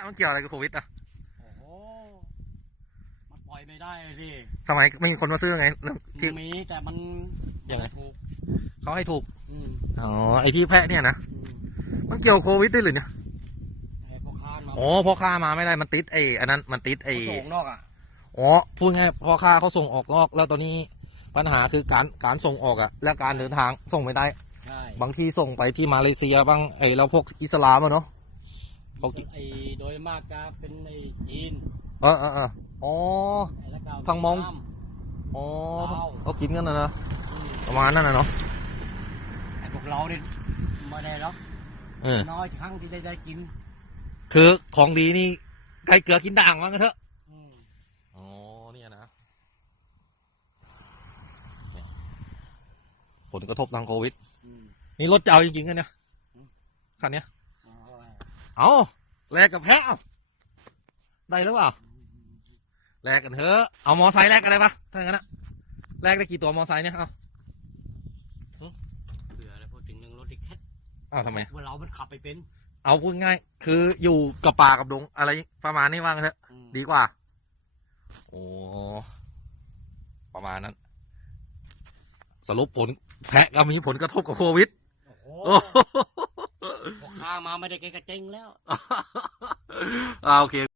ะมันเกี่ยวอะไรกับโควิดอะโอ้โหมันปล่อยไม่ได้เลยสิทำไมไม่มีคนมาซื้อไงที่ มีแต่มันยังไง ถูกเขาให้ถูกอืมอ๋อไอที่แพะเนี่ยนะอืมมันเกี่ยวโควิดได้หรือเนี่ยไอ้พวกค้ามาอ๋อพ่อค้ามาไม่ได้มันติดไออันนั้นมันติดไอเขาส่งนอกอะอ๋อพูดง่ายพ่อค้าเขาส่งออกนอก แล้วตอนนี้ปัญหาคือการการส่งออกอะและการเดินทางส่งไม่ได้ ใช่บางทีส่งไปที่มาเลเซียบ้างไอเราพวกอิสลามอะเนาะ เขากิไอ้โดยมากจะเป็นไอ้จีนเออเออเอออ๋อไอ้แล้วก็ทางมองเวียดนอ๋อลาวเขากินกันนะเนอะอืมประมาณนั้นนะเนาะไอ้พวกเราเนี่ยไม่ได้หรอกเออน้อยครั้งที่ได้ได้กิน คือของดีนี่ไก่เกลือกินด่างว่างั้นเถอะอืมอ๋อเนี่ยนะผลกระทบทางโควิดอืมนี่รถจะเอาจริงๆกันเนี่ยอืมคันเนี้ยเอาไว้ เอาแลกกับแพะเอาได้หรือเปล่าแลกกันเถอะเอามอไซค์แลกกันเลยปะถ้าอย่างนั้นนะแลกได้กี่ตัวมอไซค์เนี่ยเอาเผื่อแล้วพอถึงหนึ่งรถอีกแค่เอาทำไมว่าเรามันขับไปเป็น เอาพูดง่าย คืออยู่กับป่ากับดงอะไรประมาณนี้ว่างันเถอะอืมดีกว่า โอ้ประมาณนั้น สรุปผลแพะก็มีผลกระทบกับโควิดโอ้โอ้โห พอข้ามาไม่ได้แกกระเจงแล้ว อ่าโอเค